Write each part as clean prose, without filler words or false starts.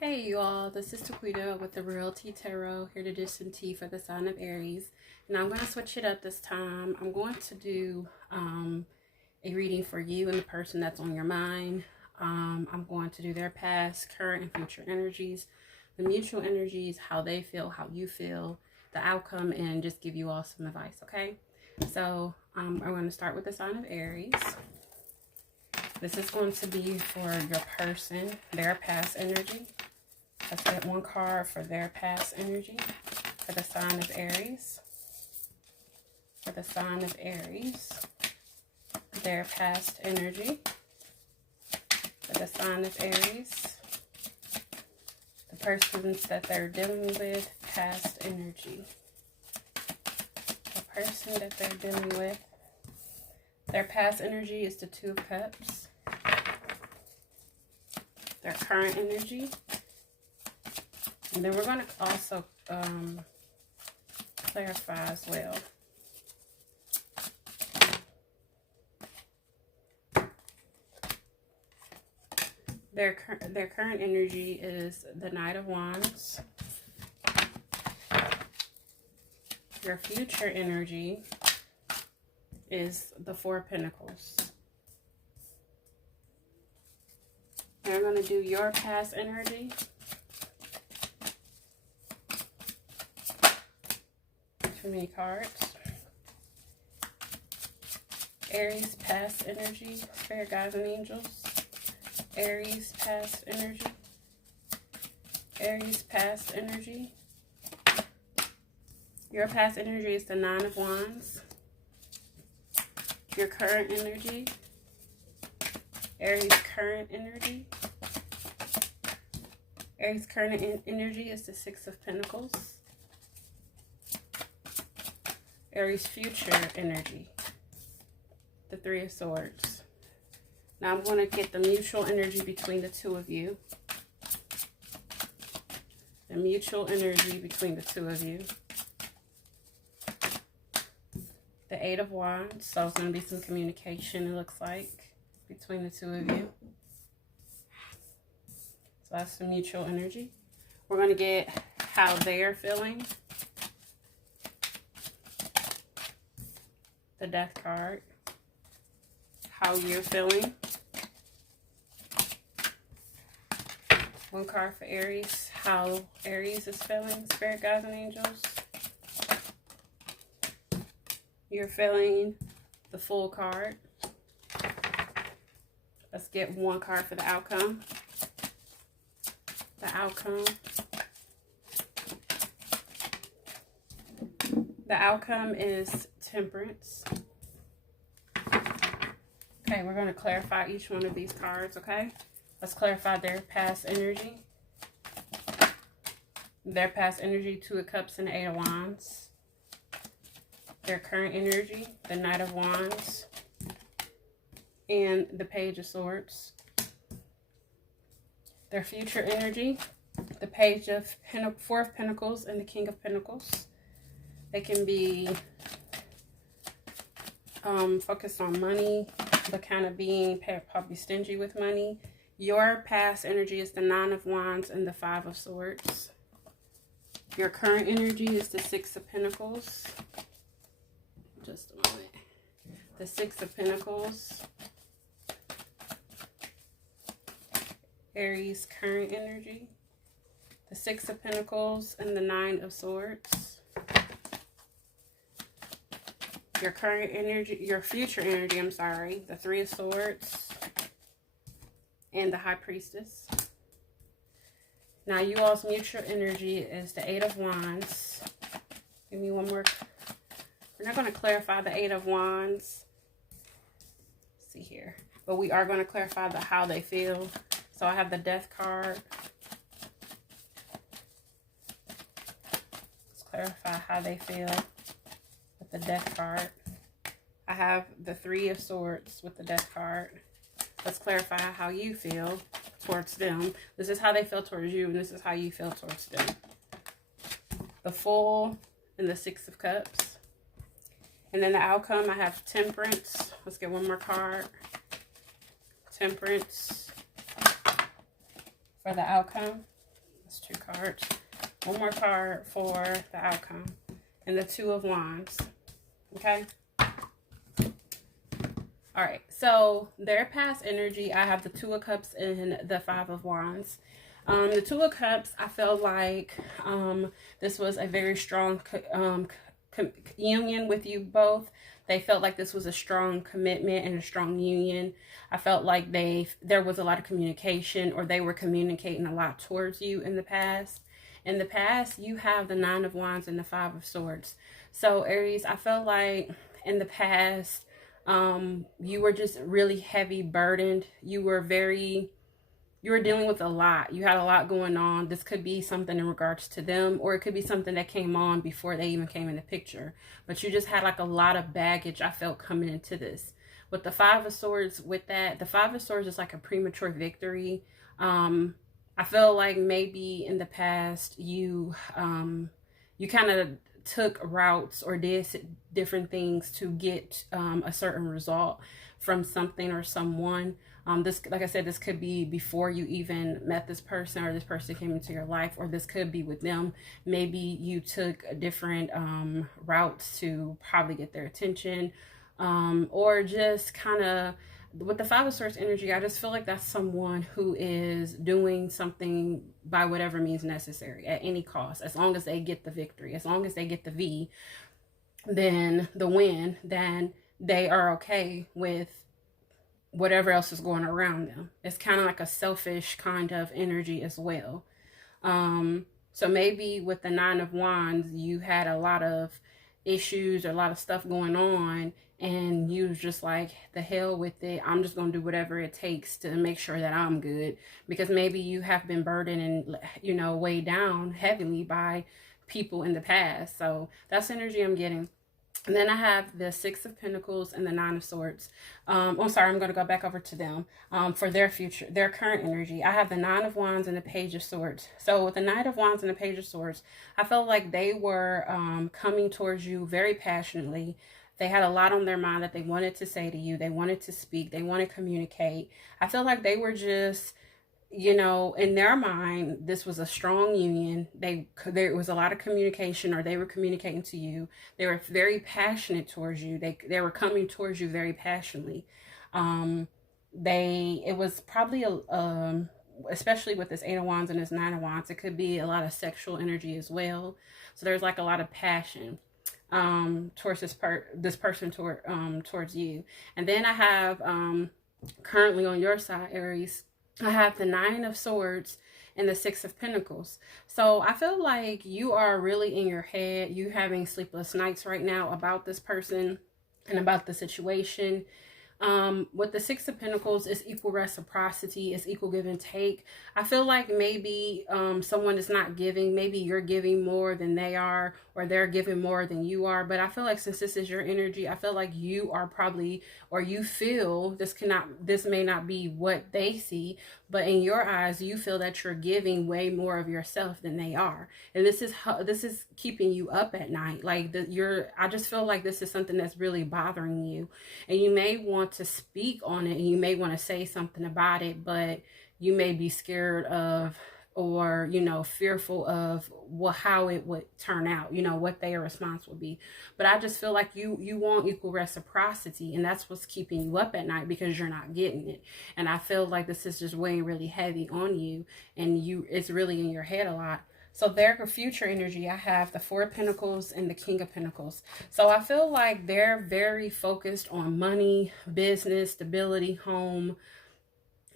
Hey you all, this is Taquita with the Real Tea Tarot, here to do some tea for the sign of Aries. And I'm going to switch it up this time. I'm going to do a reading for you and the person that's on your mind. I'm going to do their past, current, and future energies, the mutual energies, how they feel, how you feel, the outcome, and just give you all some advice, okay? So I'm going to start with the sign of Aries. This is going to be for your person, their past energy. Let's get one card for their past energy for the sign of Aries. For the sign of Aries, their past energy. For the sign of Aries, the persons that they're dealing with, past energy. The person that they're dealing with, their past energy is the Two of Cups. Their current energy. And then we're going to also clarify as well. Their current energy is the Knight of Wands. Your future energy is the Four of Pentacles. And I'm going to do your past energy. Too many cards. Aries past energy, spirit guides and angels. Aries past energy. Aries past energy. Your past energy is the Nine of Wands. Your current energy. Aries current energy. Aries current energy is the Six of Pentacles. Aries future energy, the Three of Swords. Now I'm going to get the mutual energy between the two of you. The mutual energy between the two of you. The Eight of Wands. So it's going to be some communication, it looks like, between the two of you. So that's the mutual energy. We're going to get how they are feeling. The Death card. How you're feeling. One card for Aries. How Aries is feeling. Spirit guides and angels. You're feeling the Fool card. Let's get one card for the outcome. The outcome. The outcome is Temperance. Okay, we're going to clarify each one of these cards, okay? Let's clarify their past energy. Their past energy, Two of Cups and Eight of Wands. Their current energy, the Knight of Wands and the Page of Swords. Their future energy, the Page of Four of Pentacles and the King of Pentacles. They can be focused on money, but kind of being probably stingy with money. Your past energy is the Nine of Wands and the Five of Swords. Your current energy is the Six of Pentacles. Just a moment. The Six of Pentacles. Aries current energy. The Six of Pentacles and the Nine of Swords. Your current energy, your future energy, I'm sorry, the Three of Swords and the High Priestess. Now, you all's mutual energy is the Eight of Wands. Give me one more. We're not going to clarify the Eight of Wands. Let's see here. But we are going to clarify the how they feel. So I have the Death card. Let's clarify how they feel. The Death card. I have the Three of Swords with the Death card. Let's clarify how you feel towards them. This is how they feel towards you, and this is how you feel towards them. The Fool and the Six of Cups. And then the outcome, I have Temperance. Let's get one more card. Temperance for the outcome. That's 2 cards. One more card for the outcome. And the 2 of Wands. Okay? Alright, so their past energy, I have the 2 of Cups and the 5 of Wands. The 2 of Cups, I feel like this was a very strong union with you both. They felt like this was a strong commitment and a strong union. I felt like there was a lot of communication, or they were communicating a lot towards you in the past. In the past, you have the 9 of Wands and the 5 of Swords. So Aries, I felt like in the past, you were just really heavy burdened. You were dealing with a lot. You had a lot going on. This could be something in regards to them, or it could be something that came on before they even came in the picture. But you just had like a lot of baggage, I felt, coming into this. With the 5 of Swords, with that, the 5 of Swords is like a premature victory. I feel like maybe in the past you kind of took routes or did different things to get a certain result from something or someone. This, like I said, this could be before you even met this person, or this person came into your life, or this could be with them. Maybe you took a different routes to probably get their attention, or just kind of, with the 5 of Swords energy, I just feel like that's someone who is doing something by whatever means necessary at any cost, as long as they get the victory, as long as they get the V, then the win, then they are okay with whatever else is going around them. It's kind of like a selfish kind of energy as well. So maybe with the 9 of Wands, you had a lot of issues or a lot of stuff going on, and you was just like, the hell with it. I'm just going to do whatever it takes to make sure that I'm good. Because maybe you have been burdened and, you know, weighed down heavily by people in the past. So that's the energy I'm getting. And then I have the 6 of Pentacles and the 9 of Swords. I'm sorry, I'm going to go back over to them for their future, their current energy. I have the 9 of Wands and the Page of Swords. So with the 9 of Wands and the Page of Swords, I felt like they were coming towards you very passionately. They had a lot on their mind that they wanted to say to you. They wanted to speak. They wanted to communicate. I feel like they were just, you know, in their mind, this was a strong union. There was a lot of communication, or they were communicating to you. They were very passionate towards you. They were coming towards you very passionately. It was probably especially with this 8 of Wands and this 9 of Wands, it could be a lot of sexual energy as well. So there's like a lot of passion towards this person towards you. And then I have currently on your side, Aries, I have the 9 of Swords and the 6 of Pentacles. So I feel like you are really in your head. You having sleepless nights right now about this person and about the situation. With the 6 of Pentacles, it's equal reciprocity, it's equal give and take. I feel like maybe someone is not giving. Maybe you're giving more than they are, or they're giving more than you are. But I feel like since this is your energy, I feel like you are probably, or you feel, this may not be what they see, but in your eyes, you feel that you're giving way more of yourself than they are. And this is keeping you up at night. Like I just feel like this is something that's really bothering you. And you may want to speak on it, and you may want to say something about it, but you may be scared of, or, you know, fearful of how it would turn out, you know, what their response would be. But I just feel like you want equal reciprocity, and that's what's keeping you up at night, because you're not getting it. And I feel like this is just weighing really heavy on you, and it's really in your head a lot. So their future energy, I have the 4 of Pentacles and the King of Pentacles. So I feel like they're very focused on money, business, stability, home.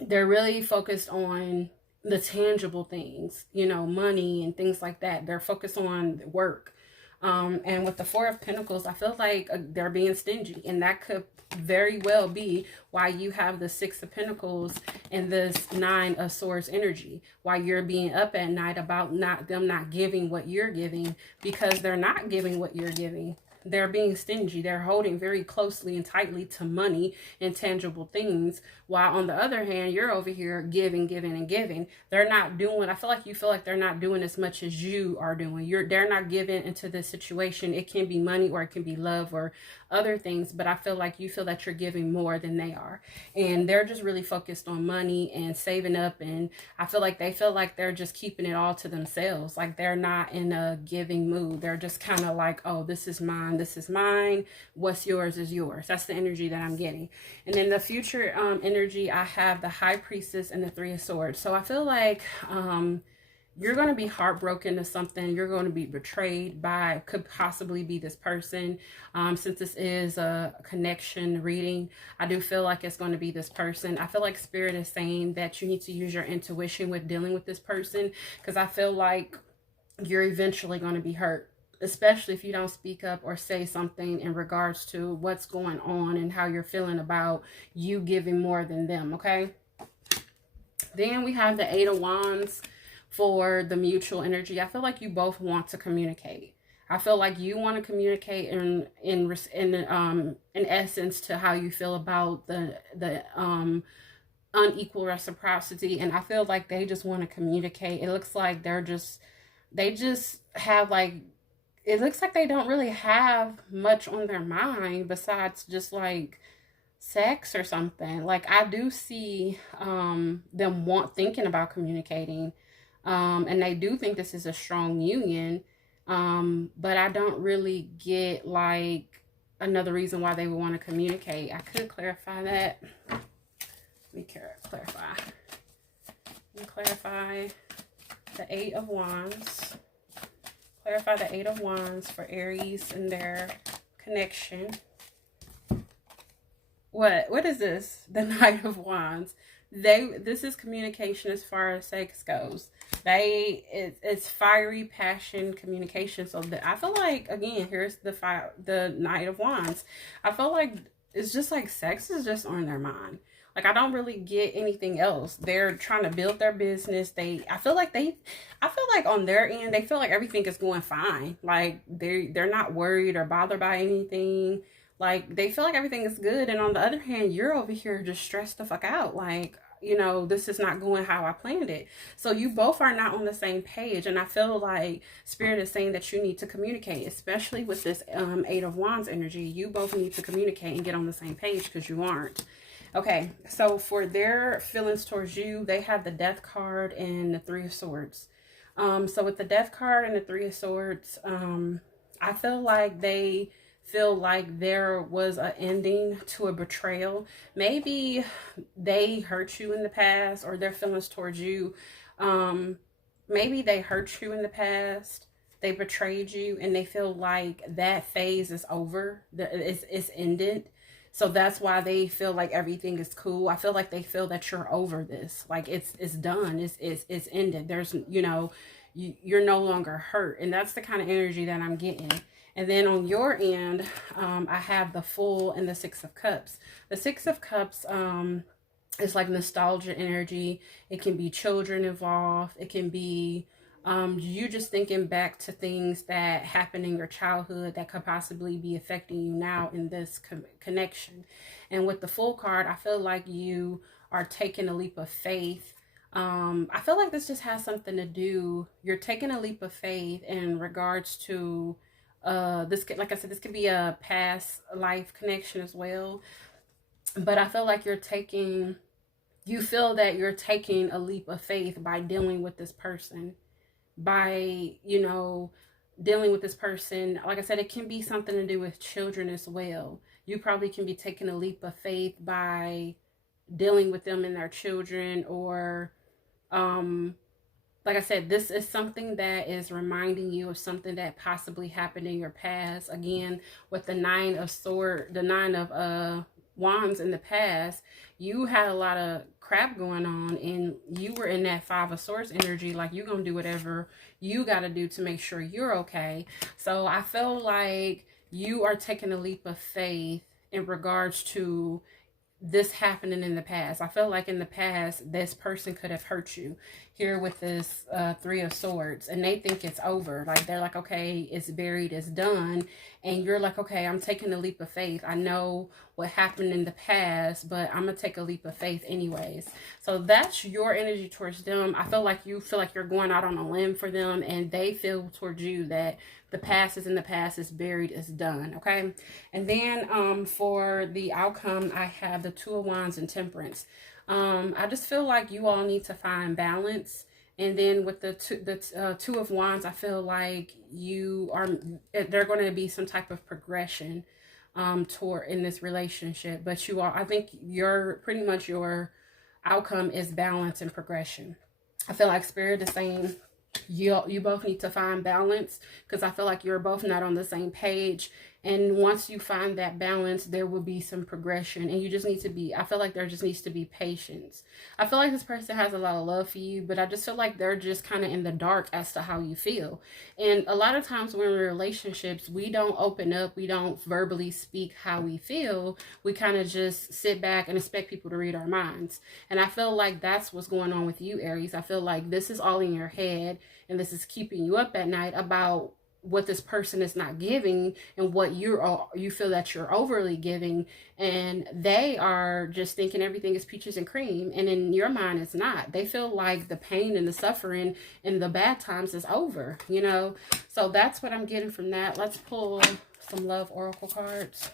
They're really focused on the tangible things, you know, money and things like that. They're focused on work. And with the 4 of Pentacles, I feel like they're being stingy, and that could very well be why you have the 6 of Pentacles and this 9 of Swords energy, why you're being up at night about them not giving what you're giving, because they're not giving what you're giving. they're being stingy. They're holding very closely and tightly to money and tangible things. While on the other hand, you're over here giving, giving, and giving. They're not doing, I feel like you feel like they're not doing as much as you are doing. They're not giving into this situation. It can be money or it can be love or other things, but I feel like you feel that you're giving more than they are. And they're just really focused on money and saving up. And I feel like they feel like they're just keeping it all to themselves. Like they're not in a giving mood. They're just kind of like, oh, this is mine. This is mine. What's yours is yours. That's the energy that I'm getting. And then the future energy, I have the High Priestess and the Three of Swords. So I feel like you're going to be heartbroken to something. You're going to be betrayed by, could possibly be this person. Since this is a connection reading, I do feel like it's going to be this person. I feel like Spirit is saying that you need to use your intuition with dealing with this person, because I feel like you're eventually going to be hurt, especially if you don't speak up or say something in regards to what's going on and how you're feeling about you giving more than them, okay? Then we have the Eight of Wands for the mutual energy. I feel like you both want to communicate. I feel like you want to communicate in essence to how you feel about the unequal reciprocity, and I feel like they just want to communicate. It looks like they just have like, it looks like they don't really have much on their mind besides just like sex or something. Like I do see them thinking about communicating, and they do think this is a strong union, but I don't really get like another reason why they would want to communicate. I could clarify that. Let me clarify. Let me clarify the Eight of Wands. Clarify the Eight of Wands for Aries and their connection. What is this? The Knight of Wands. This is communication as far as sex goes. It's fiery passion communication. So I feel like, again, here's the Knight of Wands. I feel like it's just like sex is just on their mind. Like I don't really get anything else. They're trying to build their business. I feel like on their end, they feel like everything is going fine. Like they're not worried or bothered by anything. Like they feel like everything is good. And on the other hand, you're over here just stressed the fuck out. Like, you know, this is not going how I planned it. So you both are not on the same page. And I feel like Spirit is saying that you need to communicate, especially with this Eight of Wands energy. You both need to communicate and get on the same page, because you aren't. Okay, so for their feelings towards you, they have the Death card and the Three of Swords. So with the Death card and the Three of Swords, I feel like they feel like there was an ending to a betrayal. Maybe they hurt you in the past, or their feelings towards you. Maybe they hurt you in the past. They betrayed you, and they feel like that phase is over. It's ended. So that's why they feel like everything is cool. I feel like they feel that you're over this. Like it's done. It's ended. There's, you know, you're no longer hurt. And that's the kind of energy that I'm getting. And then on your end, I have the Fool and the Six of Cups. The Six of Cups is like nostalgia energy. It can be children involved. It can be you just thinking back to things that happened in your childhood that could possibly be affecting you now in this connection. And with the Fool card, I feel like you are taking a leap of faith. I feel like this just has something to do. You're taking a leap of faith in regards to this. Like I said, this could be a past life connection as well. But I feel like you feel that you're taking a leap of faith by dealing with this person. By, you know, dealing with this person. Like I said, it can be something to do with children as well. You probably can be taking a leap of faith by dealing with them and their children, or like I said, this is something that is reminding you of something that possibly happened in your past. Again, with the Nine of Wands in the past, you had a lot of crap going on, and you were in that Five of Swords energy. Like you're gonna do whatever you got to do to make sure you're okay. So I feel like you are taking a leap of faith in regards to this happening in the past. I feel like in the past, this person could have hurt you. Here with this Three of Swords, and they think it's over. Like, they're like, okay, it's buried, it's done. And you're like, okay, I'm taking a leap of faith. I know what happened in the past, but I'm gonna take a leap of faith anyways. So that's your energy towards them. I feel like you feel like you're going out on a limb for them, and they feel towards you that the past is in the past, it's buried, it's done. Okay. And then for the outcome, I have the Two of Wands and Temperance. I just feel like you all need to find balance. And then with the Two of Wands, I feel like they're going to be some type of progression toward in this relationship. But I think pretty much your outcome is balance and progression. I feel like Spirit is saying you both need to find balance, because I feel like you're both not on the same page. And once you find that balance, there will be some progression. And you just need to be, I feel like there just needs to be patience. I feel like this person has a lot of love for you, but I just feel like they're just kind of in the dark as to how you feel. And a lot of times when we're in relationships, we don't open up. We don't verbally speak how we feel. We kind of just sit back and expect people to read our minds. And I feel like that's what's going on with you, Aries. I feel like this is all in your head, and this is keeping you up at night about what this person is not giving, and what you feel that you're overly giving, and they are just thinking everything is peaches and cream, and in your mind it's not. They feel like the pain and the suffering and the bad times is over, you know. So that's what I'm getting from that. Let's pull some love oracle cards.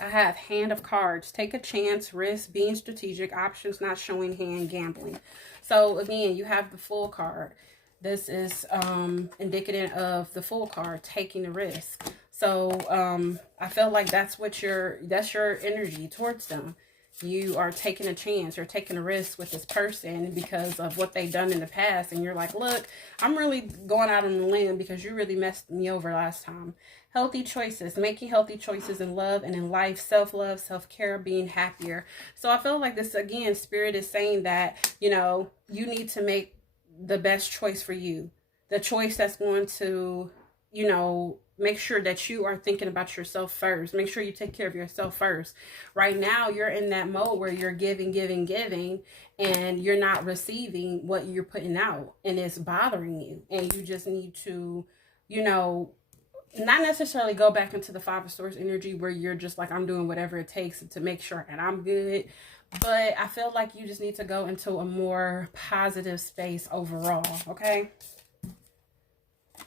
I have Hand of Cards. Take a chance, risk, being strategic, options not showing hand, gambling. So again, you have the Fool card. This is indicative of the Fool card, taking a risk. So I feel like that's your energy towards them. You are taking a chance or taking a risk with this person because of what they've done in the past. And you're like, look, I'm really going out on a limb because you really messed me over last time. Healthy choices, making healthy choices in love and in life, self-love, self-care, being happier. So I feel like this, again, Spirit is saying that, you know, you need to make the best choice for you. The choice that's going to, you know, make sure that you are thinking about yourself first. Make sure you take care of yourself first. Right now, you're in that mode where you're giving, and you're not receiving what you're putting out, and it's bothering you. And you just need to, you know, not necessarily go back into the Five of Swords energy where you're just like, I'm doing whatever it takes to make sure that I'm good. But I feel like you just need to go into a more positive space overall, okay?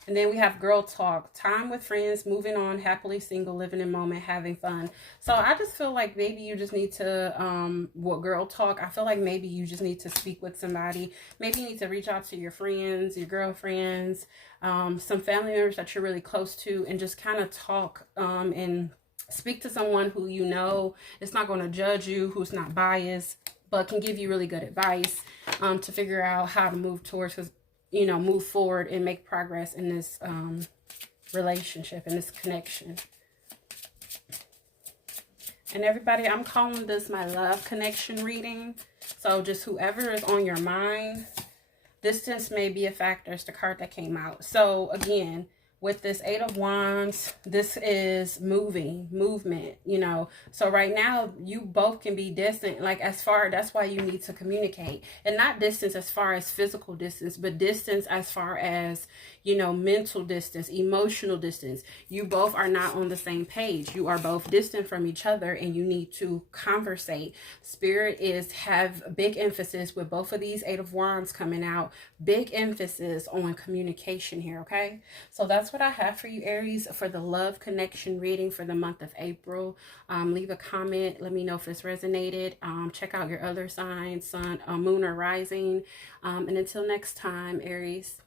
And then we have Girl Talk. Time with friends, moving on, happily single, living in moment, having fun. So I just feel like maybe you just need to, Girl Talk, I feel like maybe you just need to speak with somebody. Maybe you need to reach out to your friends, your girlfriends, some family members that you're really close to, and just kind of talk and speak to someone who you know is not going to judge you, who's not biased, but can give you really good advice to figure out how to move towards, you know, move forward and make progress in this relationship, in this connection. And everybody, I'm calling this my love connection reading. So just whoever is on your mind, distance may be a factor. It's the card that came out. So again, with this Eight of Wands, this is movement, you know. So right now, you both can be distant, like that's why you need to communicate. And not distance as far as physical distance, but distance as far as, you know, mental distance, emotional distance. You both are not on the same page. You are both distant from each other, and you need to conversate. Spirit have big emphasis with both of these Eight of Wands coming out. Big emphasis on communication here, okay? So that's what I have for you, Aries, for the love connection reading for the month of April. Leave a comment. Let me know if this resonated. Check out your other signs, sun, moon, or rising. And until next time, Aries.